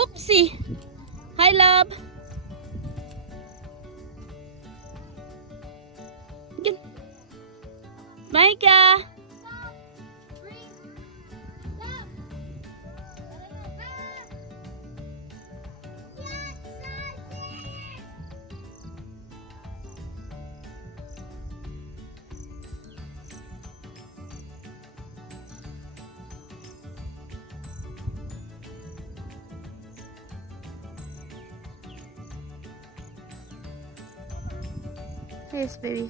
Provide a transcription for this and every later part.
Oopsie! Hi, love! Again. Micah! Yes, baby.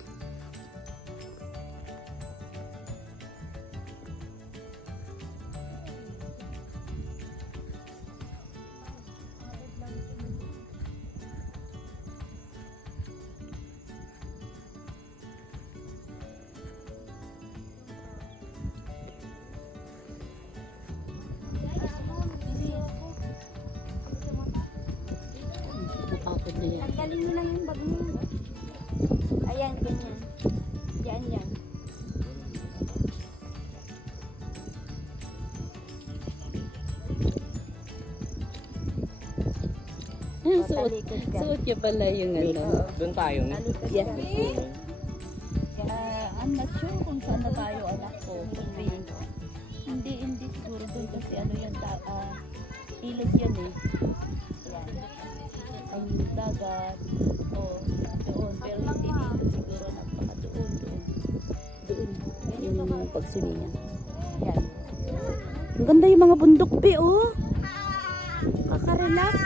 Napapod na yan. Tanggalin mo lang yung bag mo. Ayan, ganyan. Yan, yan. Suot niya pala yung ano. Doon tayo. Yeah. I'm not sure kung saan na tayo, anak ko. Hindi siguro doon kasi ano yan, ilog yan eh. Ayan. Ang dagat. Doon. Pero hindi dito siguro napaka-doon. Yung pagsimingan. Yan. Ang ganda yung mga bundok, Pi, oh. Kaka-relax.